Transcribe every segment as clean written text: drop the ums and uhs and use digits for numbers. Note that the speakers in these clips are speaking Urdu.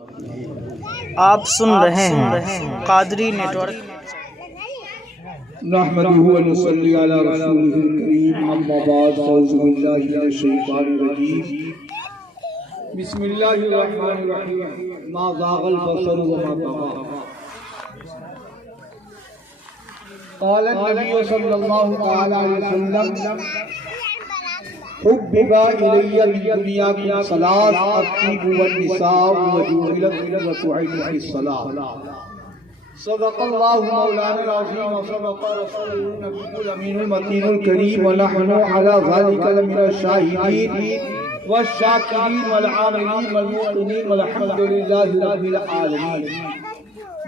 آپ سن رہے ہیں قادری نیٹ ورک۔ نحمده ونصلي على رسوله الكريم اما بعد فاعوذ بالله من الشيطان الرجيم بسم الله الرحمن الرحيم ما زاغ البصر وما طغى قال النبي صلى الله تعالى عليه وسلم حبب إلي الدنيا ثلاث الطيب والنساء وجعلت قرة عيني في الصلاة صدق الله مولانا العظيم وصدق رسوله النبي الأمين المتين الكريم ونحن على ذلك لمن الشاهدين والشاكرين والعاملين والموقنين والحمد لله رب العالمين۔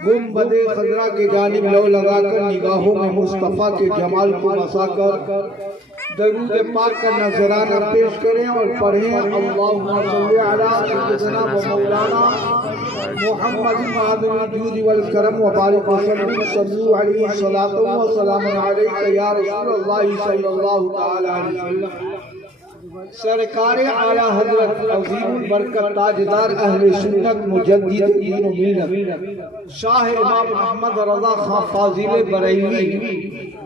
گنبد خضرا کی جانب لو لگا کر نگاہوں میں مصطفیٰ کے جمال کو بسا کر درود پاک کا نذرانہ پیش کریں اور پڑھیں اللہم صلی علی سیدنا و مولانا محمد معظم الجود والکرم وبارک وسلم صلو علیہ الصلاۃ والسلام علیک یا رسول اللہ صلی اللہ تعالی علیہ وسلم۔ سرکار اعلیٰ حضرت عظیم البرکت تاجدار اہل سنت مجدد دین و ملت شاہ امام احمد رضا خان فاضل بریلوی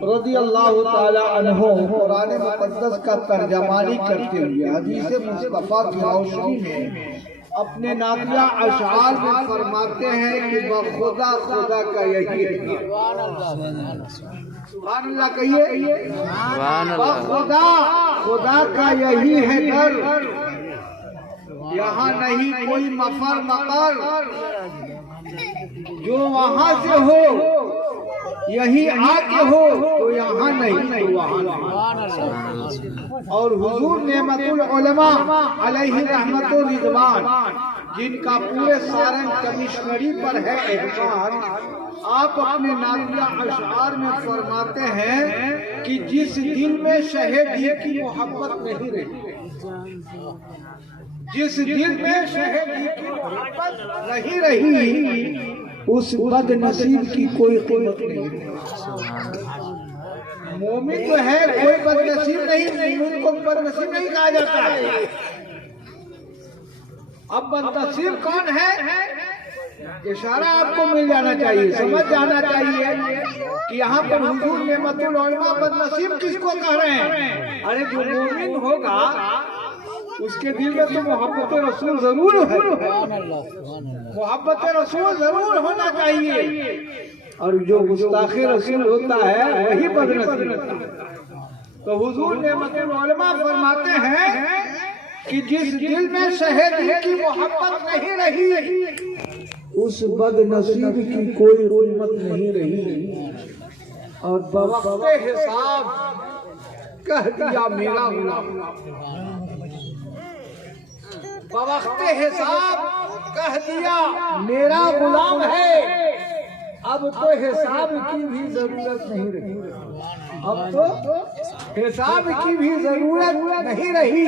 رضی اللہ تعالی عنہ قرآن مقدس کا ترجمانی کرتے ہوئے حدیث مصطفیٰ کی روشنی میں اپنے نادرہ اشعار میں فرماتے ہیں کہ بخدا خدا کا یہی ہے۔ سبحان اللہ کہیے، بخدا خدا کا یہی ہے گھر، یہاں نہیں کوئی مفر مقر، جو وہاں سے ہو یہی آ کے ہو تو یہاں نہیں تو وہاں نہیں۔ اور حضور نعمت العلماء علیہ رحمت و رضوان جن کا پورے سارنگ کمشنری پر ہے احسان، آپ اپنے نادرہ اشعار میں فرماتے ہیں کہ جس دل میں شہدی کی محبت نہیں رہی، جس دل میں شہدی کی محبت نہیں رہی اس بد نصیب کی کوئی قیمت نہیں۔ مومن تو ہے، کوئی بد نصیب نہیں، مومن کو بد نصیب نہیں کہا جاتا ہے۔ اب بد نصیب کون ہے؟ اشارہ آپ کو مل جانا چاہیے، سمجھ جانا چاہیے کہ یہاں پر حضور نعمت العلماء بد نصیب کس کو کہہ رہے ہیں؟ ارے جو مومن ہوگا اس کے دل میں تو محبت رسول ضرور ہے، محبت رسول ضرور ہونا چاہیے، اور جو گستاخ رسول ہوتا ہے وہی بد نصیب ہوتا ہے۔ تو حضور نعمت العلماء فرماتے ہیں کہ جس دل میں شہدی کی محبت نہیں رہی اس بد نصیب کی کوئی قیمت نہیں رہی، اور بوقت حساب کہہ دیا میرا غلام، بوقت حساب کہہ دیا میرا غلام ہے، اب تو حساب کی بھی ضرورت نہیں رہی، اب تو حساب کی بھی ضرورت نہیں رہی،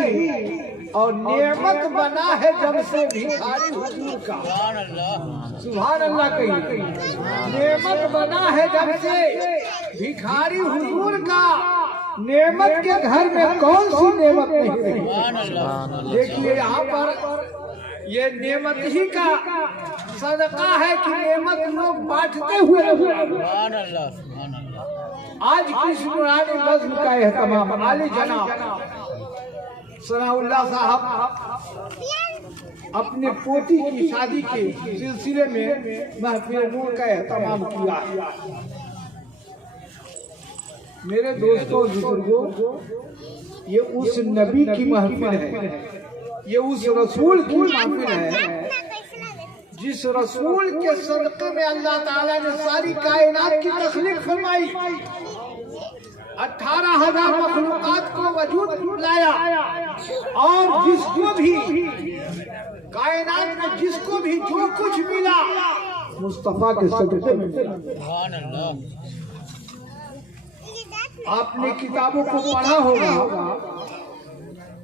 اور نعمت بنا ہے جب سے بھکاری حضور کا۔ سبحان اللہ کہیے، نعمت بنا ہے جب سے بھکاری حضور کا۔ نعمت کے گھر میں کون سی نعمت نہیں رہی؟ دیکھیے یہاں پر یہ نعمت ہی کا صدقہ ہے کہ نعمت لوگ بانٹتے ہوئے۔ آج کی نورانی بزم کا اہتمام عالی جناب ثناء اللہ صاحب اپنے پوتی کی شادی کے سلسلے میں محفل نور کا اہتمام کیا۔ میرے دوستوں بزرگوں، یہ اس نبی کی محفل ہے، یہ اس رسول کی محفل ہے جس رسول کے صدقے میں اللہ تعالیٰ نے ساری کائنات کی تخلیق فرمائی، 18,000 مخلوقات کو وجود لایا، اور جس کو بھی کائنات میں جس کو بھی جو کچھ ملا مصطفیٰ کے صدقے میں ملا۔ آپ نے کتابوں کو پڑھا ہوگا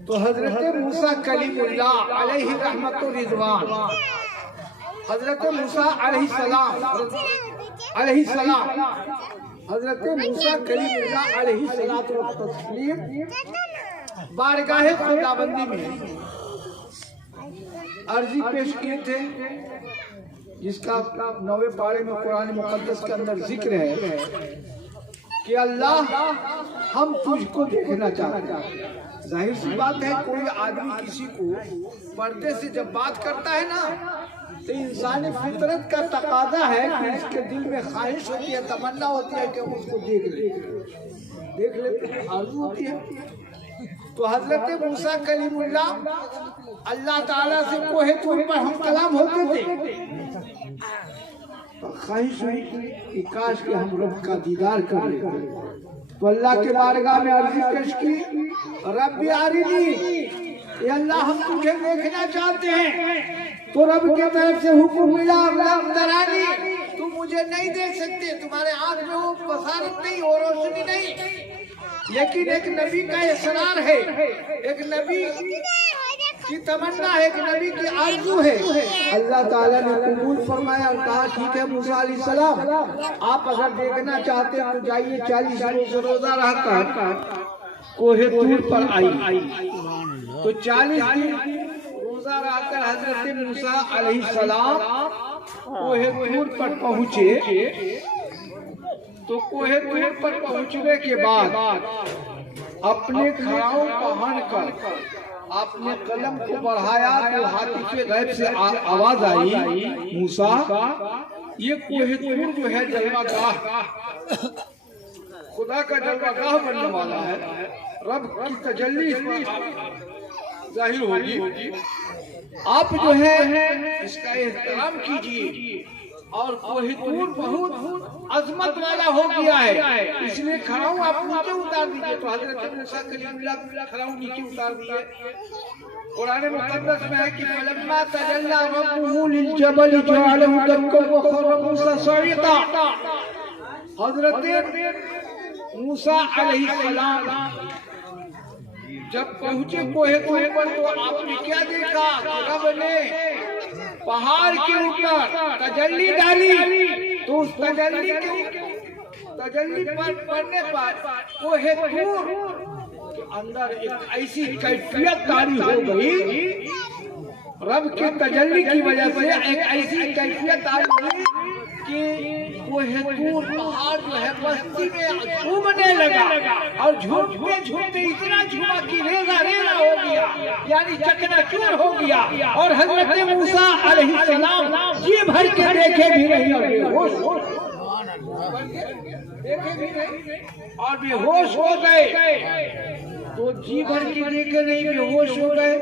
تو حضرت موسیٰ کلیم اللہ علیہ رحمت و رضوان، حضرت موسیٰ علیہ السلام، حضرت موسیٰ کلیم اللہ علیہ السلام بارگاہ خداوندی میں عرضی پیش کیے تھے جس کا 9ویں پارے میں قرآن مقدس کے اندر ذکر ہے کہ اللہ ہم تجھ کو دیکھنا چاہتے ہیں۔ ظاہر سی بات ہے کوئی آدمی کسی کو پردے سے جب بات کرتا ہے نا تو انسانی فطرت کا تقاضا ہے کہ اس کے دل میں خواہش ہوتی ہے، تمنا ہوتی ہے کہ ہم اس کو دیکھ لیں، آرزو ہوتی ہے۔ تو حضرت موسیٰ کلیم اللہ اللہ تعالیٰ سے کوہ طور پر ہم کلام ہوتے تھے، خواہش ہوئی کہ کاش کہ ہم رب کا دیدار کر لیں، تو اللہ کے بارگاہ میں عرضی پیش کی، رب ارنی، اے اللہ ہم تجھے دیکھنا چاہتے ہیں۔ تو رب کی طرف سے حکم ملا، لم ترانی، تم مجھے نہیں دیکھ سکتے، تمہارے آنکھ میں وہ بصارت نہیں، وہ روشنی نہیں، لیکن ایک نبی کا اصرار ہے، ایک نبی کی تمنا ہے، ایک نبی کی آرزو ہے۔ اللہ تعالیٰ نے قبول فرمایا اور کہا ٹھیک ہے موسیٰ علیہ السلام، آپ اگر دیکھنا چاہتے ہیں تو جائیے 40 روزہ رہ کر کوہ طور پر آئی۔ تو 40 دن روزہ رہ کر حضرت موسیٰ علیہ السلام کوہ طور پر پہنچے۔ تو کوہ طور پر پہنچنے کے بعد اپنے کھڑاؤں پہن کر آپ نے قلم کو بڑھایا تو ہاتف غیب سے آواز آئی، موسیٰ یہ کوہ طور جو ہے جلوہ گاہ، خدا کا جلوہ گاہ بننے والا ہے، رب کی تجلی اس پر ظاہر ہوگی، آپ جو ہے اس کا احترام کیجئے۔ اور کوہ طور بہت عظمت والا ہو گیا ہے، اس لیے کھڑاؤں آپ نیچے اتار دیجئے۔ تو حضرت موسیٰ کلیم اللہ کھڑاؤں نیچے اتار دیئے۔ قرآن مقدس میں ہے کہ فَلَمَّا تَجَلَّى رَبُّهُ لِلْجَبَلِ جَعَلَهُ دَكًّا وَخَرَّ مُوسَىٰ صَعِقًا۔ حضرت موسیٰ علیہ السلام جب پہنچے کوہ طور پر تو آپ نے کیا دیکھا کہ رب نے پہاڑ کے اوپر تجلی ڈالی، تو اس تجلی پر پڑنے پر کوہ طور کے اندر ایک ایسی کیفیت طاری ہو گئی، رب کے تجلی کی وجہ سے ایک ایسی کیفیت طاری ہوئی کہ کوہ طور پہاڑ جو ہے بستی میں جھومنے لگا، اور جھومتے جھومتے اتنا جھوما کہ ریزہ ریزہ ہو گیا، یعنی چکنا چور ہو گیا۔ اور حضرت موسیٰ علیہ السلام جی بھر کے دیکھے بھی نہیں اور بے ہوش ہو گئے، تو جی بھر کے دیکھے نہیں، بے ہوش ہو گئے۔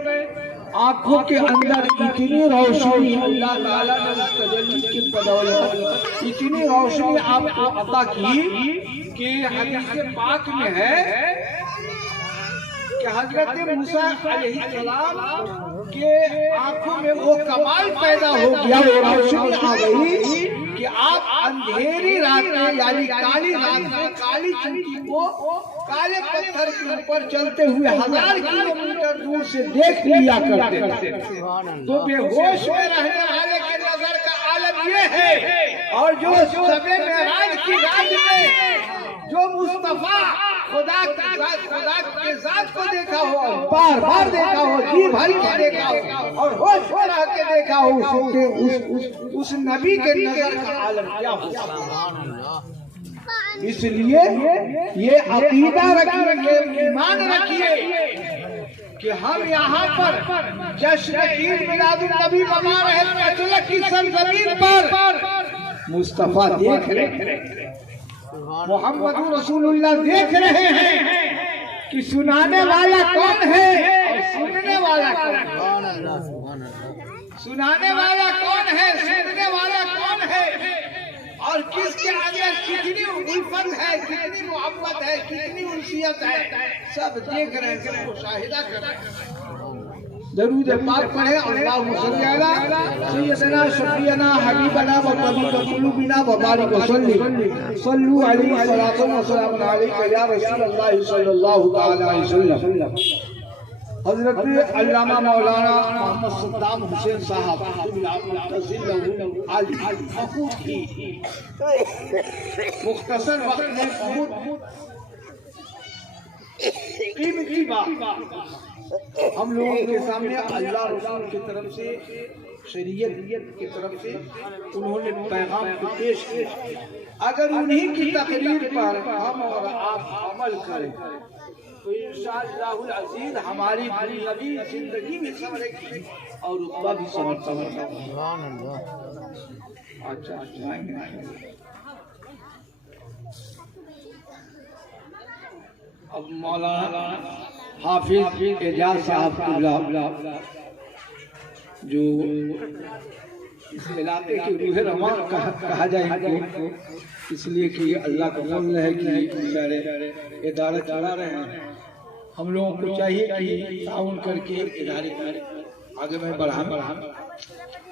آنکھوں کے اندر اتنی روشنی اللہ تعالیٰ نے تجلی کی بدولت اتنی روشنی آپ کو عطا کی کہ حدیث پاک میں ہے کہ حضرت موسیٰ علیہ السلام کے آنکھوں میں وہ کمال پیدا ہو گیا، وہ روشنی آ گئی کہ آپ اندھیری رات میں یعنی کالی رات میں کالی چنکی کو کالے پتھر کے اوپر چلتے ہوئے 1000 کلومیٹر دور سے دیکھ لیا کرتے تھے۔ تو بے ہوش میں رہنے والے کی نظر کا عالم یہ ہے، اور جو شب معراج کی رات میں جو مصطفیٰ خدا کے ذات کو دیکھا ہو، بار بار دیکھا ہو، جی بھر کے دیکھا ہو اور ہوش میں رہ کے دیکھا ہو، اس نبی کے نظر کا عالم کیا ہوگا۔ اس لیے یہ عقیدہ رکھیے، ایمان رکھیے کہ ہم یہاں پر جشن عید میلاد النبی منا رہے پیچلک کی سرزمین پر مصطفیٰ دیکھ رہے ہیں، محمد رسول اللہ دیکھ رہے ہیں کہ سنانے والا کون ہے اور سننے والا کون ہے، سنانے والا کون ہے، سننے والا کون ہے، اور کس کے اندر کتنی الفت ہے، کتنی محبت ہے، کتنی انسیت ہے، سب دیکھ رہے ہیں، مشاہدہ کر رہے ہیں۔ درود پاک پڑھیں، اللہم صلی علی سیدنا شفیعنا حبیبنا و طبیب قلوبنا و بارک وسلم، صلو علیہ الصلاۃ والسلام علیک یا رسول اللہ صلی اللہ تعالی علیہ وسلم۔ حضرت علامہ مولانا محمد صدام حسین صاحب بہت ہی مختصر وقت میں بہت قیمتی بات ہم لوگوں کے سامنے اللہ رسول کی طرف سے شریعت کی طرف سے انہوں نے پیغام کو پیش کیا. اگر انہی کی تقریر پر ہم اور آپ عمل کریں تو انشاءاللہ العزیز ہماری دنیاوی زندگی بھی سنورے گی اور رتبہ بھی سنورے گا. اچھا اب مولانا حافظ اعجاز صاحب قبلہ جو اس علاقے کی روح رواں کہا جائے ان کو، اس لیے کہ اللہ کا فضل ہے کہ بیچارے ادارے چلا رہے ہیں. ہم لوگوں کو چاہیے کہ تعاون کر کے ادارے آگے میں بڑھائیں.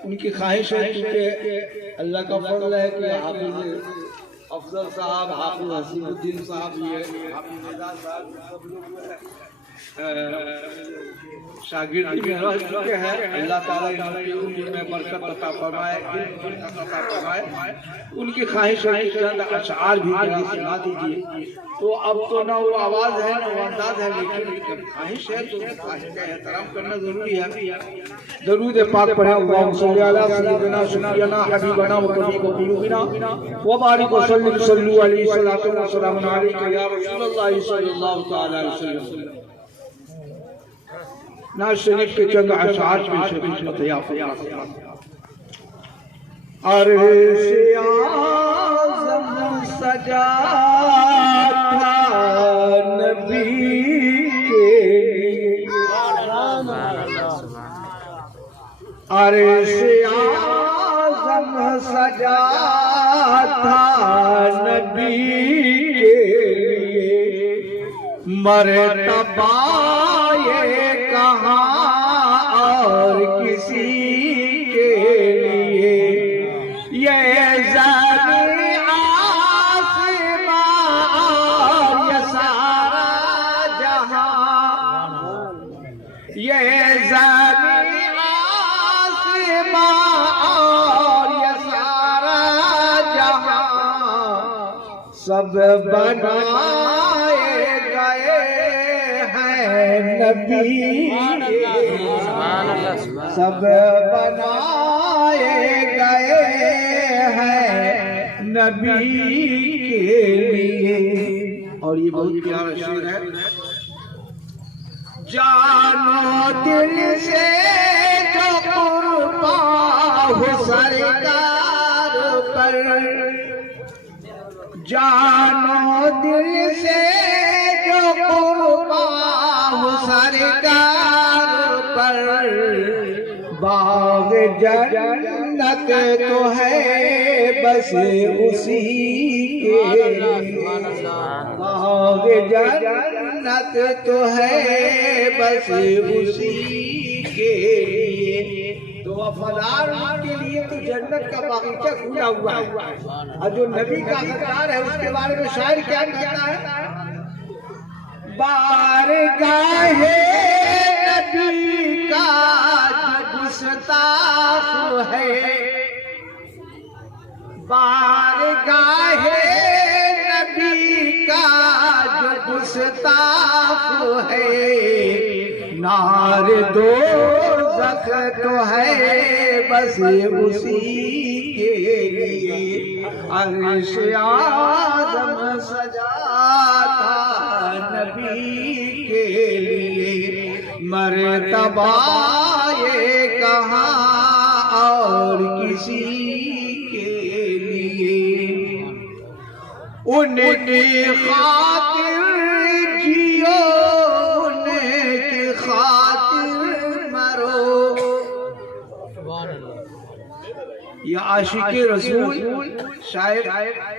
ان کی خواہش ہے کہ اللہ کا فضل ہے کہ حافظ افضل صاحب، حافظ حسین الدین صاحب، یہ حافظ اعجاز صاحب سب لوگ شاگردی میں رہ چکے ہیں. اللہ تعالیٰ ان میں برکت عطا فرمائے، ان کی خواہش ہے کہ چند اشعار بھی سنا دیجیے. تو اب تو نہ وہ آواز ہے نہ وہ انداز ہے، لیکن جب خواہش ہے تو خواہش کا احترام کرنا ضروری ہے. درود پاک پڑھیں. اللہم صلی علی سیدنا شفیعنا حبیبنا و طبیب قلوبنا وبارک وسلم صلو علیہ الصلوۃ والسلام علیک یا رسول اللہ صلی اللہ تعالی علیہ وسلم. ناز شریف کے چند اشعار پیش خدمت یا عرش اعظم سجا تھا نبی کے، عرش اعظم سجا تھا نبی کے لیے، مرتبہ یہ کہاں اور کسی کے لیے، یہ زمین آسمان یہ سارا جہاں، یہ زمین آسمان یہ سارا جہاں سب بنائے گئے ہیں نبی کے، سب بنائے گئے ہیں نبی کے لیے. اور یہ بہت پیارا شعر ہے. جانو دل سے جو قربان ہو سرکار پر، جانو دل سے جو قربان ہو سرکار پر، باغ جنت تو ہے بس اسی کے، باغ جنت تو ہے بس اسی کے. تو وفادار کے لیے تو جنت کا باغیچہ کھلا ہوا ہے. اور جو نبی کا سرکار ہے اس کے بارے میں شاعر کیا کہتا ہے؟ بارگاہ نبی کا گستاخ ہے، بارگاہ نبی کا جو گستاخ ہے، نار دوزخ تو ہے بس اسی کے لیے، عرش اعظم سجا تھا نبی کے لیے، مرتبہ یہ کہاں اور کسی کے لیے. ان کی خاطر جیو، ان کی خاطر مرو. یہ عاشق رسول شاعر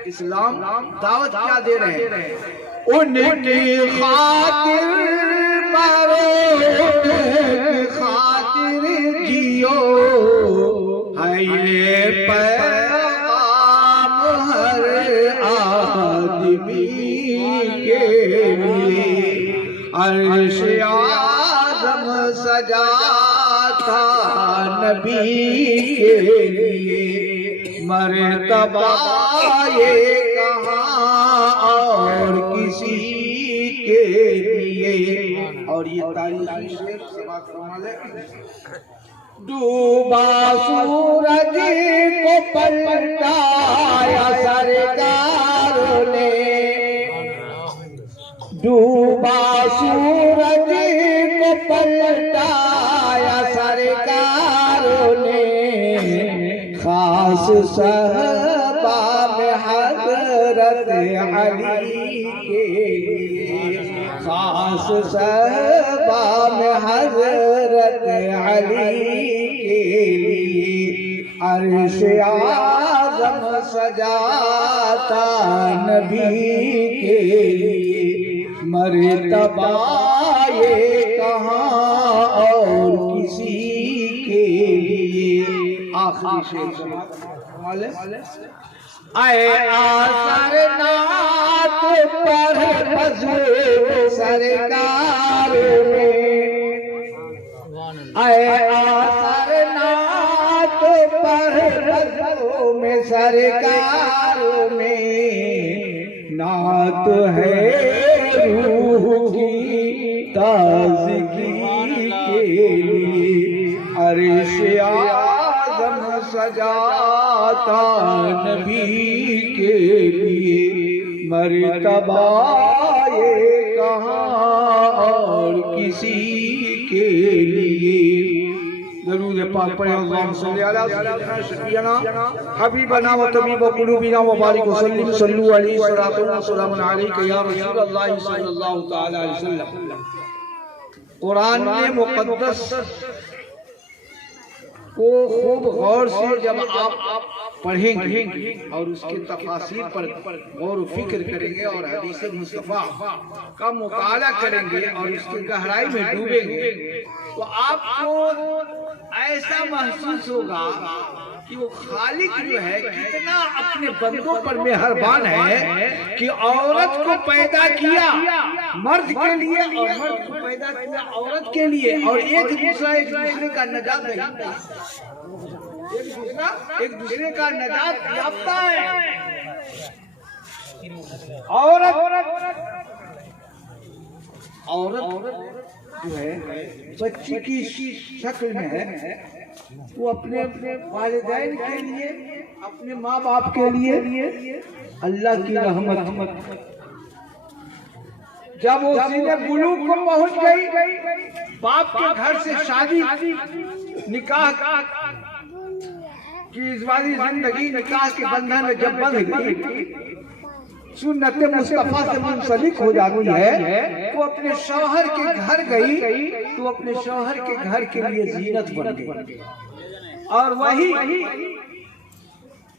اسلام دعوت کیا دے رہے ہیں؟ ان کی خاطر مرو، ان کی خاطر جیو، ہے یہ پیغام ہر آدمی کے لیے. عرش اعظم سجا تھا نبی کے لیے، مرتبہ یہ کہاں اور کسی کے لیے. اور یہ تاریخی شعر سماعت فرما لیں. ڈوبا سورج کو پلٹایا سرکار نے, ڈوبا سورج کو پلٹایا سرکار نے, خاص صحبہ میں حضرت علی کے لیے, خاص صحبہ میں حضرت علی کے لیے عرش اعظم سجاتا نبی کے لیے, مرتبہ یہ کہاں اور کسی کے لیے. آخری شعر سماعت. اے آثر نات پر حضور سرکار میں, اے آثر نات پر حضور میں سرکار میں, نعت ہے روح کی تازگی کے لیے, عرش اعظم سجاتا نبی کے لیے, مرتبہ یہ کہاں اور کسی کے لیے. درود پاک پڑھیں. اللہم صلی علی سیدنا شفیعنا حبیبنا و طبیب قلوبنا و بارک وسلم. صلو علیہ الصلوۃ والسلام علیک یا رسول اللہ صلی اللہ تعالی علیہ وسلم. قرآن مقدس کو خوب غور سے جب آپ پڑھیں گے اور اس کے تفاسیر پر غور و فکر کریں گے اور حدیث مصطفیٰ کا مطالعہ کریں گے اور اس کی گہرائی میں ڈوبیں گے, تو آپ کو ایسا محسوس ہوگا کہ وہ خالق جو ہے کتنا اپنے بندوں پر مہربان ہے کہ عورت کو پیدا کیا مرد کے لیے اور مرد کو پیدا کیا عورت کے لیے, اور ایک دوسرے کا نجات ہے, ایک دوسرے کا نجات یافتہ ہے. عورت جو ہے بچی کی شکل میں ہے, وہ اپنے والدین کے لیے, اپنے ماں باپ کے لیے اللہ کی رحمت. جب وہ سن بلوغ کو پہنچ گئی, باپ کے گھر سے شادی نکاح کی اس والی زندگی نکاح کے بندھن میں جب بندھ گئی, سنت مصطفیٰ سے منسلک ہو جاتی ہے, تو اپنے شوہر کے گھر گئی, تو اپنے شوہر کے گھر کے لیے زینت بن گئی. اور وہی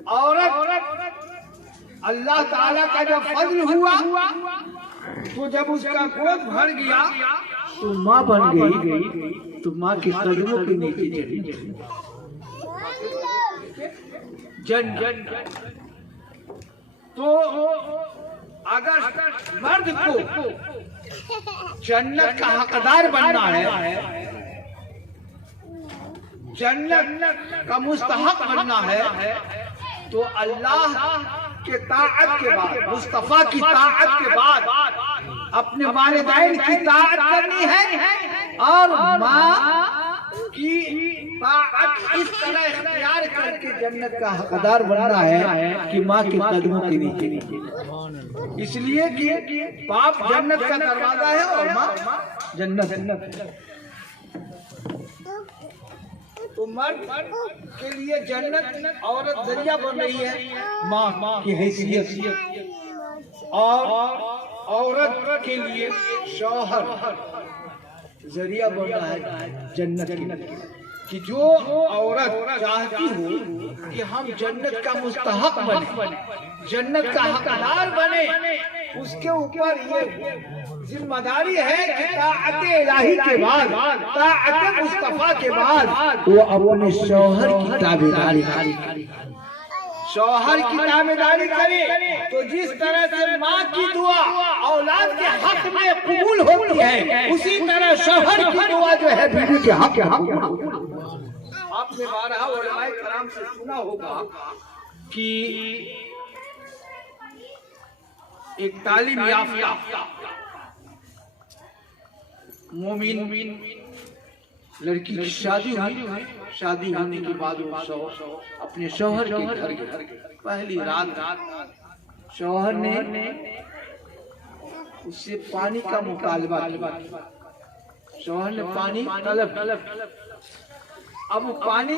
عورت اللہ تعالیٰ کا جب فضل ہوا تو جب اس کا گود بھر گیا تو ماں بن گئی, تو ماں کے قدموں کے نیچے چلی گئی. تو اگر مرد کو جنت کا حقدار بننا ہے, جنت کا مستحق بننا ہے, تو اللہ کے طاعت کے بعد, مصطفیٰ کی طاعت کے بعد اپنے والدین کی طاعت کرنی ہے, اور ماں کی طاعت اس طرح اختیار کر کے جنت کا حقدار بننا ہے کہ ماں کے قدموں کے نیچے. اس لیے کہ باپ جنت کا دروازہ ہے اور ماں جنت. تو مرد کے لیے جنت عورت ذریعہ بن رہی ہے ماں کی حیثیت, اور عورت کے لیے شوہر ذریعہ بن رہا ہے جنت کہ جو عورت چاہتی ہو کہ ہم جنت کا مستحق بنے, جنت کا حقدار بنے, اس کے اوپر یہ ذمہ داری ہے کہ طاعت الہی کے بعد, طاعت مصطفیٰ کے بعد وہ اپنے شوہر کی تابعداری کرے. شوہر کی تابعداری کرے تو جس طرح سے ماں کی دعا اولاد کے حق میں قبول ہوتی ہے, اسی طرح شوہر کی دعا جو ہے بیوی کے حق میں. آپ نے بارہا علماء کرام سے سنا ہوگا کہ ایک تعلیم یافتہ مومن لڑکی کی شادی ہوئی، شادی ہونے کے بعد وہ اپنے شوہر کے گھر گئے۔ پہلی رات شوہر نے اس سے پانی کا مطالبہ کیا، شوہر نے پانی طلب، اب وہ پانی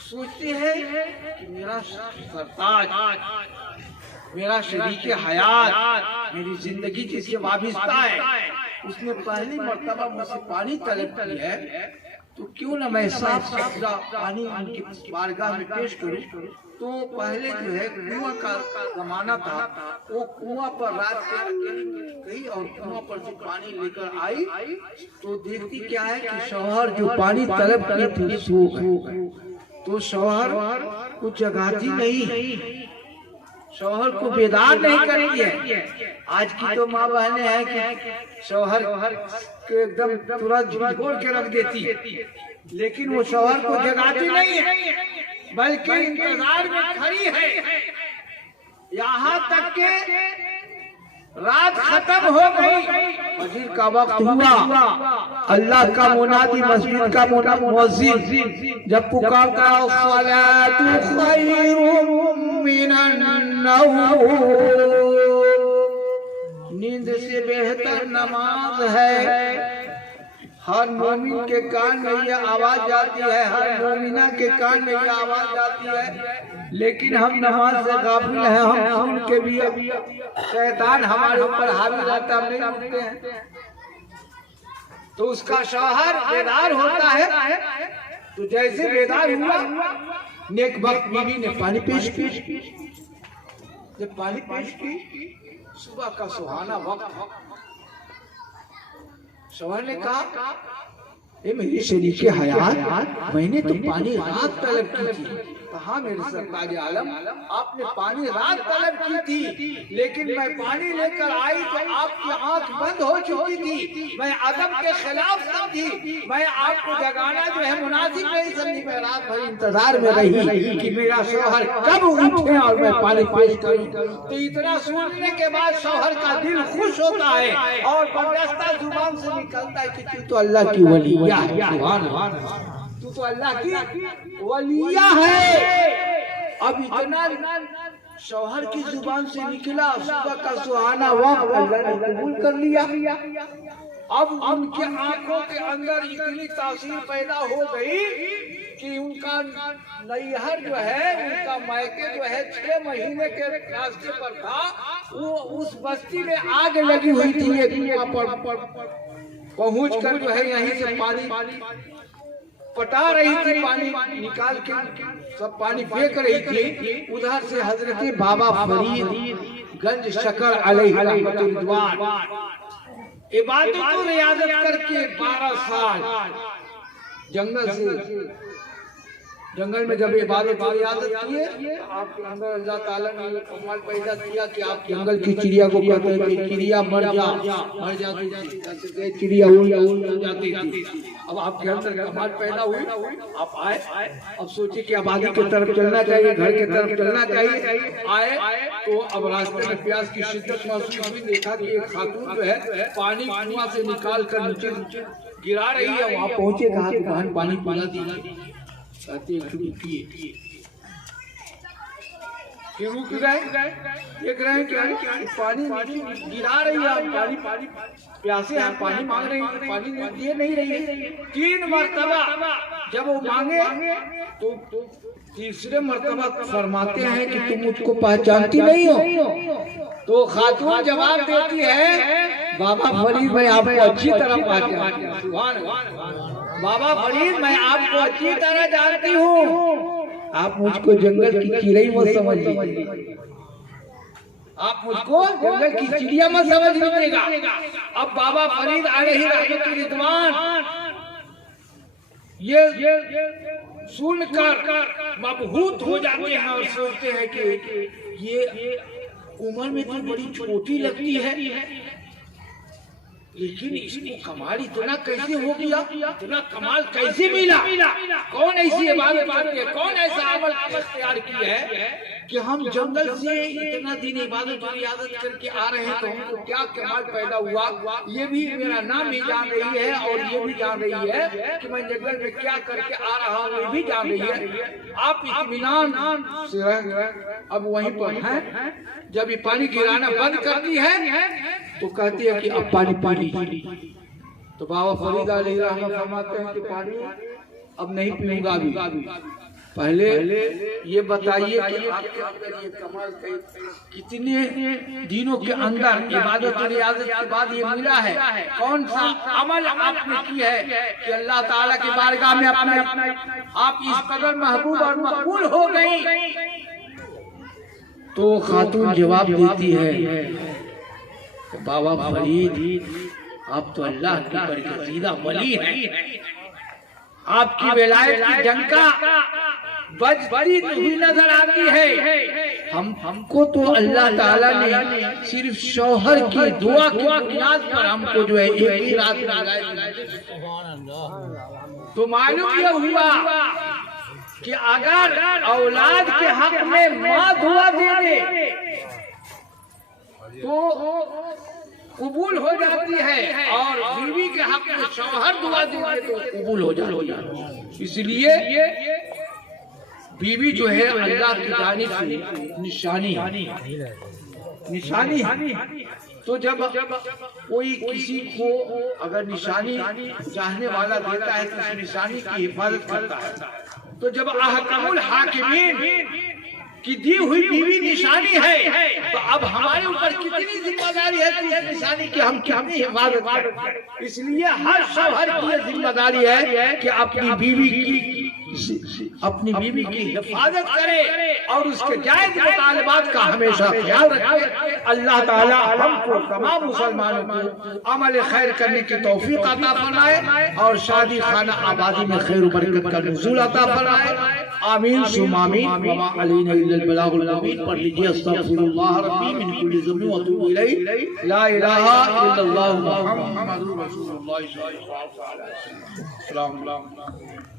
سوچتے ہیں کہ میرا سرتاج، میرا شریک حیات، میری زندگی جس سے وابستہ ہے، اس نے پہلی مرتبہ مجھ سے پانی طلب کی ہے، تو کیوں نہ میں صاف ستھرا پانی ان کی بارگاہ میں پیش کروں۔ تو پہلے جو ہے کنواں کا زمانہ تھا، وہ کنواں پر رات کے گئی اور کنواں پر سے پانی لے کر آئی، تو دیکھتی کیا ہے کہ شوہر جو پانی طلب کی تھی سو گئے۔ تو شوہر کو جگاتی نہیں، شوہر کو بیدار نہیں کرتی ہے۔ آج کی تو ماں بہنیں ہیں کہ شوہر کو ایک دم ترنت جھنجھوڑ کے رکھ دیتی، لیکن وہ شوہر کو جگاتی نہیں ہے، بلکہ انتظار میں کھڑی ہے یہاں تک کہ رات ختم ہو گئی، فجر کا وقت ہوا، اللہ کا منادی، مسجد کا مؤذن جب پکارتا الصلاۃ خیر من النوم، نیند سے بہتر نماز ہے۔ ہر مومن کے کان میں یہ آواز جاتی ہے، ہر مومنہ کے کان میں یہ آواز جاتی ہے، لیکن ہم نماز سے غافل ہیں، ہم سن کے بھی شیطان ہمارے اوپر حاوی رہتا، ہم نہیں اٹھتے ہیں۔ تو اس کا شوہر بیدار ہوتا ہے، تو جیسے بیدار ہوا، نیک وقت بیوی نے پانی پیش کی، جب پانی پیش کی، صبح کا سہانا وقت، شوہر نے کہا اے میری شریک حیات، میں نے تو پانی رات طلب کی تھی۔ کہا میرے سرتاج عالم، آپ نے پانی رات طلب کی تھی، لیکن میں پانی لے کر آئی تو آپ کی آنکھ بند ہو چکی تھی، میں ادب کے خلاف سمجھی، میں آپ کو جگانا جو ہے مناسب نہیں سمجھی، میں رات بھر انتظار میں رہی کہ میرا شوہر کب اٹھے اور میں پانی پیش کروں۔ تو اتنا سننے کے بعد شوہر کا دل خوش ہوتا ہے اور بردستہ زبان سے نکلتا ہے کہ تو اللہ کی ولیہ ہے، سبحان اللہ، تو اللہ کی ولیہ ہے۔ اب اتنا شوہر کی زبان سے نکلا، صبح کا سہانا وقت اللہ نے قبول کر لیا۔ اب ان کے آنکھوں کے اندر اتنی تاثیر پیدا ہو گئی کہ ان کا نیہر جو ہے، ان کا مائکے جو ہے 6 مہینے کے راستے پر تھا، وہ اس بستی میں آگ لگی ہوئی تھی، یہ کنواں پر پہنچ کر جو ہے یہیں سے پانی پٹا رہی تھی، پانی نکال کے سب پانی پھینک رہی تھی۔ ادھر سے حضرت بابا فرید گنج شکر علیہ رحمت رضوان عبادت و ریاضت کر کے 12 سال جنگل میں جب عبادت و ریاضت کیے، آپ کے اندر اللہ تعالیٰ نے یہ کمال پیدا کیا کہ آپ جنگل کی چڑیا کو کہتے ہیں کہ چڑیا مر جاتی تھی، چڑیا ہو جاتی تھی۔ اب آپ کے اندر کمال پیدا ہوئی، آپ آئے، اب سوچے کہ آبادی کی طرف چلنا چاہیے، گھر کی طرف چلنا چاہیے، آئے تو اب راستے میں پیاس کی شدت محسوس ہوئی، دیکھا کہ ایک خاتون جو ہے پانی کنواں سے نکال کر نیچے گرا رہی ہے، وہاں پہنچے، کہا کہ بہن پانی پلا دیجیے، کہتے ہیں شروع کیے، کیوں رک گئے، دیکھ رہے ہیں کہ پانی گرا رہی ہے، پانی پیاسے ہیں، پانی مانگ رہی ہیں، پانی دے نہیں رہی۔ 3 مرتبہ جب وہ مانگے تو تیسرے مرتبہ فرماتے ہیں کہ تم مجھ کو پہچانتی نہیں ہو؟ تو خاتون جواب دیتی ہے بابا فرید میں آپ کو اچھی طرح پہچانتی ہوں، بابا فرید میں آپ کو اچھی طرح جانتی ہوں، آپ مجھ کو جنگل کی چڑیا مت سمجھ لیجیے، آپ مجھ کو جنگل کی چڑیا مت سمجھ لیجیے گا۔ اب بابا فرید علیہ رحمت رضوان یہ سن کر مبہوت ہو جاتے ہیں اور سوچتے ہیں کہ یہ عمر میں تو بڑی چھوٹی لگتی ہے، لیکن اس کو کمال اتنا کیسے ہو گیا، اتنا کمال کیسے ملا، کون ایسی عبادت کرتی ہے، کون ایسا عمل اختیار کی ہے کہ ہم جنگل سے اتنا دین عبادت و ریاضت کر کے آ رہے ہیں تو ہم کو کیا کمال پیدا ہوا، یہ بھی میرا نام بھی جان رہی ہے اور یہ بھی جان رہی ہے کہ میں جنگل میں کیا کر کے آ رہا ہوں یہ بھی جان رہی ہے۔ آپ اطمینان سے اب وہیں پر ہیں، جب یہ پانی گرانا بند کرتی ہے تو کہتی ہے کہ اب پانی پی لیجیے، تو بابا فرید علیہ رحمہ فرماتے ہیں کہ پانی اب نہیں پیوں گا ابھی، پہلے یہ بتائیے کہ آپ کے اندر یہ کمال کتنے دینوں کے اندر عبادت و ریاضت کے بعد یہ ملا ہے، کون سا عمل آپ نے کی ہے کہ اللہ تعالیٰ کی بارگاہ میں آپ اس قدر محبوب اور مقبول ہو گئی؟ تو خاتون جواب دیتی ہے بابا فرید آپ تو اللہ کی برگزیدہ ولی ہیں، آپ کی ولایت کی ڈنکا بجتی ہوئی نظر آتی ہے، ہم کو تو اللہ تعالیٰ نے صرف شوہر کی دعا کی بنیاد پر ہم کو جو ہے ایک ہی رات تو معلوم یہ ہوا کہ اگر اولاد کے حق میں ماں دعا دے دے تو قبول ہو جاتی ہے، اور بیوی کے حق میں شوہر دعا دے دے تو قبول ہو جاتی ہے۔ اس لیے بیوی جو ہے اللہ کی جانب سے نشانی ہے، تو جب کوئی کسی کو اگر نشانی چاہنے والا دیتا ہے تو اس نشانی کی حفاظت کرتا ہے، تو جب احکم الحاکمین کی دی ہوئی بیوی نشانی ہے تو اب ہمارے اوپر کتنی ذمہ داری ہے کہ اس نشانی کی ہم کتنی حفاظت کریں۔ اس لیے ہر شوہر کی یہ ذمہ داری ہے کہ اپنی بیوی کی حفاظت کرے اور اس کے جائز مطالبات کا ہمیشہ خیال رکھے۔ اللہ تعالیٰ ہم کو تمام مسلمانوں کو عمل خیر کرنے کی توفیق عطا فرمائے اور شادی خانہ آبادی میں خیر و برکت کا نزول عطا فرمائے، آمین ثم آمین۔ وما علینا الا البلاغ المبین۔ پڑھ لیجیے استغفر اللہ ربی من کل ذنب واتوب الیہ، لا الہ الا اللہ محمد رسول اللہ صلی اللہ علیہ وسلم۔ السلام علیکم۔